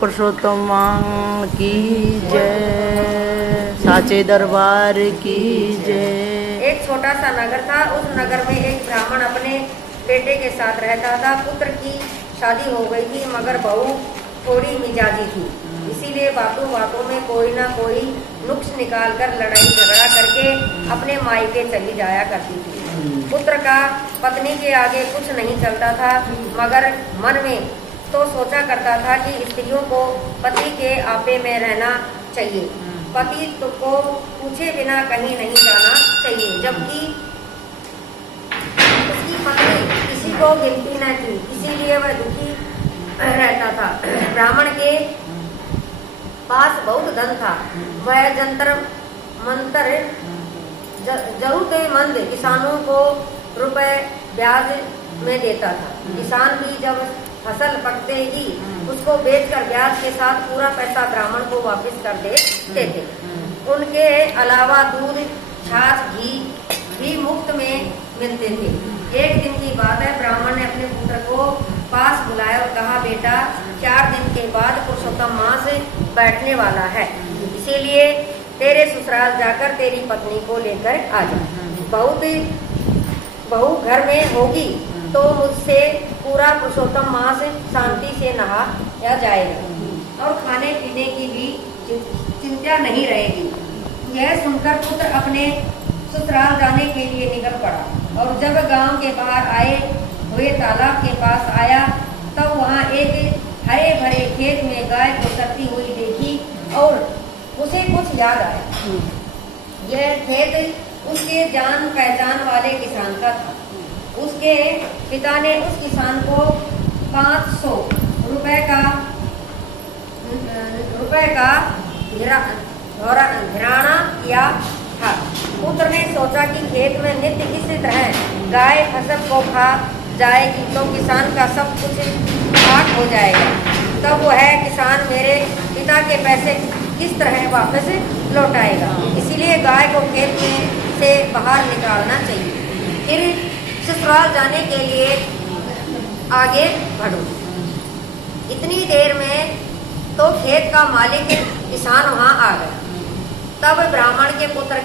पुरुषोत्तम की जय, साचे दरबार की जय। एक छोटा सा नगर था। उस नगर में एक ब्राह्मण अपने बेटे के साथ रहता था। पुत्र की शादी हो गई थी, मगर बहू थोड़ी मिजाजी थी, इसीलिए बातों बातों में कोई ना कोई नुक्स निकाल कर लड़ाई झगड़ा करके अपने मायके चली जाया करती थी। पुत्र का पत्नी के आगे कुछ नहीं चलता था, मगर मन में तो सोचा करता था कि स्त्रियों को पति के आपे में रहना चाहिए, पति को पूछे बिना कहीं नहीं जाना चाहिए, जबकि उसकी पत्नी किसी को गिनती न थी, इसीलिए वह दुखी रहता था। ब्राह्मण के पास बहुत धन था। वह जंतर मंतर जरूरतमंद किसानों को रुपए ब्याज में देता था। किसान भी जब फसल पकते ही उसको बेचकर ब्याज के साथ पूरा पैसा ब्राह्मण को वापस कर देते थे। उनके अलावा दूध, छाछ, घी भी मुफ्त में मिलते थे। एक दिन की बात है, ब्राह्मण ने अपने पुत्र को पास बुलाया और कहा, बेटा 4 दिन के बाद पुरुषोत्तम मास बैठने वाला है, इसीलिए तेरे ससुराल जाकर तेरी पत्नी को लेकर आ जा। बहू घर में होगी तो मुझसे पूरा पुरुषोत्तम मास शांति से नहाया जाएगा और खाने पीने की भी चिंता नहीं रहेगी। यह सुनकर पुत्र अपने ससुराल जाने के लिए निकल पड़ा और जब गांव के बाहर आए हुए तालाब के पास आया तब वहां एक हरे भरे खेत में गाय को चरती हुई देखी और उसे कुछ याद आया। यह खेत उसके जान पहचान वाले किसान का था। उसके पिता ने उस किसान को 500 रुपए का घराना किया था। पुत्र ने सोचा कि खेत में नित्य इस तरह गाय फसल को खा जाएगी तो किसान का सब कुछ खाक हो जाएगा, तब वह किसान मेरे पिता के पैसे किस तरह वापस लौटाएगा। इसीलिए गाय को खेत में से बाहर निकालना चाहिए, फिर ससुराल जाने के लिए आगे बढ़ो। इतनी देर में तो खेत का मालिक किसान वहां आ गया। तब ब्राह्मण के पुत्र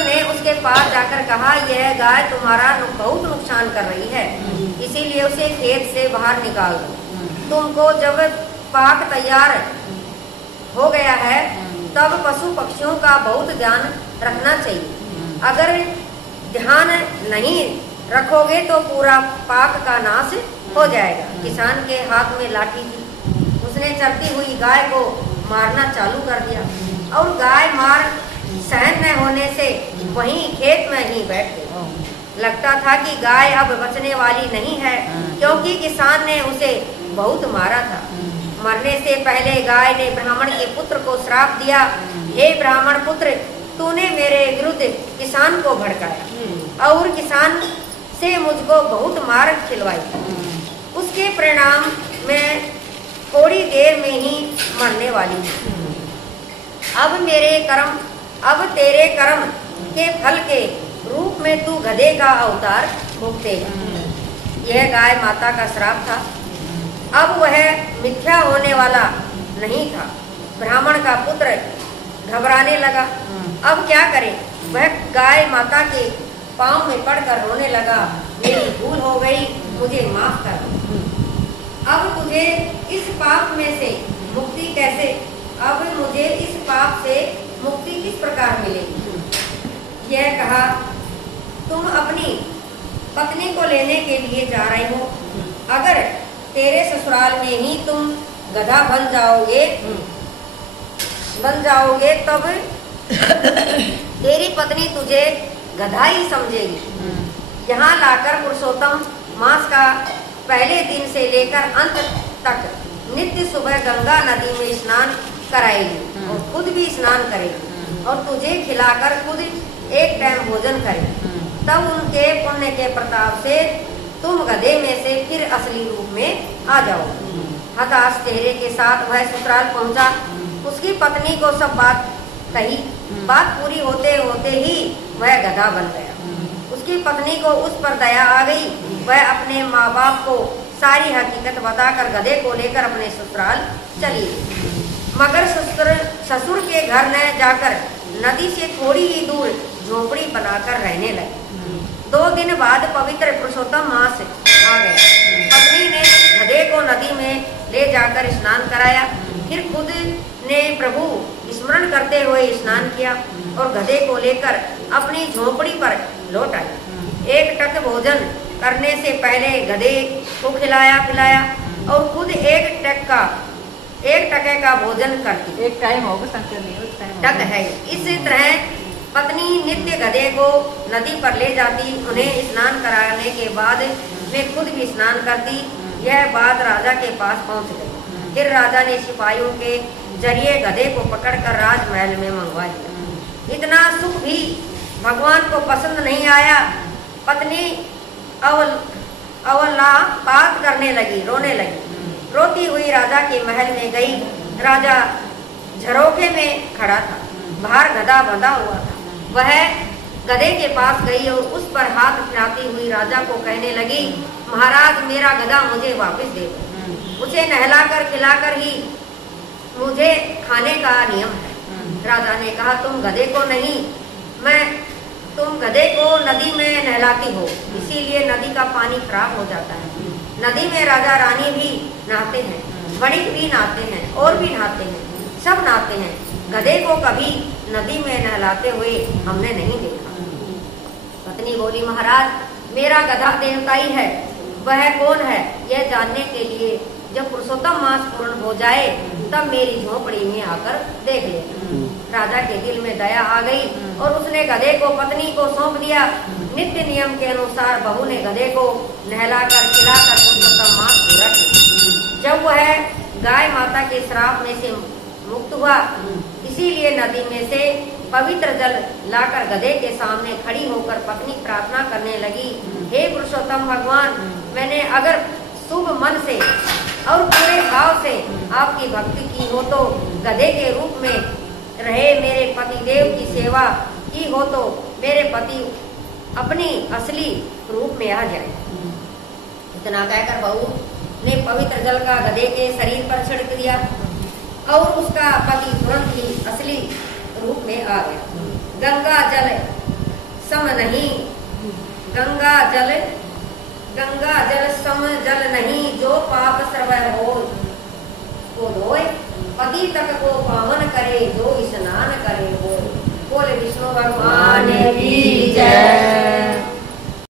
ने उसके पास जाकर कहा, यह गाय तुम्हारा बहुत नुकसान कर रही है, इसीलिए उसे खेत से बाहर निकाल दो। तुमको जब पाक तैयार हो गया है तब पशु पक्षियों का बहुत ध्यान रखना चाहिए। अगर ध्यान नहीं रखोगे तो पूरा पाक का नाश हो जाएगा। किसान के हाथ में लाठी थी। उसने चरती हुई गाय को मारना चालू कर दिया और गाय मार सहन न होने से वहीं खेत में ही बैठ गई। लगता था कि गाय अब बचने वाली नहीं है, क्योंकि किसान ने उसे बहुत मारा था। मरने से पहले गाय ने ब्राह्मण के पुत्र को श्राप दिया, हे ब्राह्मण पुत्र, तूने मेरे विरुद्ध किसान को भड़काया और किसान से मुझको बहुत मार खिलवाई। उसके परिणाम में थोड़ी देर में ही मरने वाली थी। अब तेरे कर्म के फल के रूप में तू गधे का अवतार भुगतेगा। यह गाय माता का श्राप था। अब वह मिथ्या होने वाला नहीं था। ब्राह्मण का पुत्र घबराने लगा। अब क्या करे? वह गाय माता के पांव में पड़कर रोने लगा, मेरी भूल हो गई, मुझे माफ कर। अब तुझे इस पाप में से मुक्ति कैसे? अब मुझे इस पाप से मुक्ति किस प्रकार मिलेगी? यह कहा, तुम अपनी पत्नी को लेने के लिए जा रहे हो। अगर तेरे ससुराल में ही तुम गधा बन जाओगे तब तेरी पत्नी तुझे गधा ही समझेगी। यहाँ लाकर पुरुषोत्तम मास का पहले दिन से लेकर अंत तक नित्य सुबह गंगा नदी में स्नान कराएगी और खुद भी स्नान करेगी और तुझे खिलाकर खुद एक टाइम भोजन करेगी। तब उनके पुण्य के प्रताप से तुम गधे में से फिर असली रूप में आ जाओ। हताश चेहरे के साथ वह ससुराल पहुंचा। उसकी पत्नी को सब बात कही। बात पूरी होते होते ही वह गधा बन गया। उसकी पत्नी को उस पर दया आ गई। वह अपने माँ बाप को सारी हकीकत बताकर गधे को लेकर अपने ससुराल चली। मगर ससुर के घर न जाकर नदी से थोड़ी ही दूर झोपड़ी बनाकर रहने लगे। 2 दिन बाद पवित्र पुरुषोत्तम मास आ गया। पत्नी ने गधे को नदी में ले जाकर स्नान कराया, फिर खुद ने प्रभु स्मरण करते हुए स्नान किया और गधे को लेकर अपनी झोपड़ी पर लौट आई। 1 टक भोजन करने से पहले गधे को खिलाया पिलाया और खुद 1 टके का भोजन करती। एक टाइम होगा टक है। इसी तरह पत्नी नित्य गधे को नदी पर ले जाती, उन्हें स्नान कराने के बाद वे खुद भी स्नान करती। यह बात राजा के पास पहुंच गई। फिर राजा ने सिपाहियों के जरिए गधे को पकड़कर राजमहल में मंगवा दिया। इतना सुख भी भगवान को पसंद नहीं आया। पत्नी अवलापात करने लगी, रोने लगी। रोती हुई राजा के महल में गई। राजा झरोखे में खड़ा था, बाहर गधा बंधा हुआ था। वह गधे के पास गई और उस पर हाथ फिराती हुई राजा को कहने लगी, महाराज मेरा गधा मुझे वापस दे दो। उसे नहलाकर खिलाकर ही मुझे खाने का नियम है। राजा ने कहा, तुम गधे को नदी में नहलाती हो, इसीलिए नदी का पानी खराब हो जाता है। नदी में राजा रानी भी नहाते हैं, वणिक भी नहाते हैं और भी नहाते हैं, सब नहाते हैं। गधे को कभी नदी में नहलाते हुए हमने नहीं देखा। पत्नी बोली, महाराज मेरा गधा देवताई है। वह कौन है यह जानने के लिए जब पुरुषोत्तम मास पूर्ण हो जाए तब मेरी झोपड़ी में आकर देख ले। राजा के दिल में दया आ गई और उसने गधे को पत्नी को सौंप दिया। नित्य नियम के अनुसार बहू ने गधे को नहलाकर खिलाकर पुरुषोत्तम मास पूरा किया। जब वह गाय माता के श्राप में से मुक्त हुआ, इसीलिए नदी में से पवित्र जल लाकर गधे के सामने खड़ी होकर पत्नी प्रार्थना करने लगी, हे पुरुषोत्तम भगवान, मैंने अगर शुभ मन से और पूरे भाव से आपकी भक्ति की हो तो गधे के रूप में रहे मेरे पति देव की सेवा की हो तो मेरे पति अपनी असली रूप में आ जाए। इतना कहकर बहू ने पवित्र जल का गधे के शरीर पर छिड़क दिया और उसका पति तुरंत ही असली रूप में आ गया। गंगा जल सम नहीं जो पाप सर्व हो को धोए, पति तक को पावन करे जो स्नान करे हो। बोले विष्णु भगवान की जय।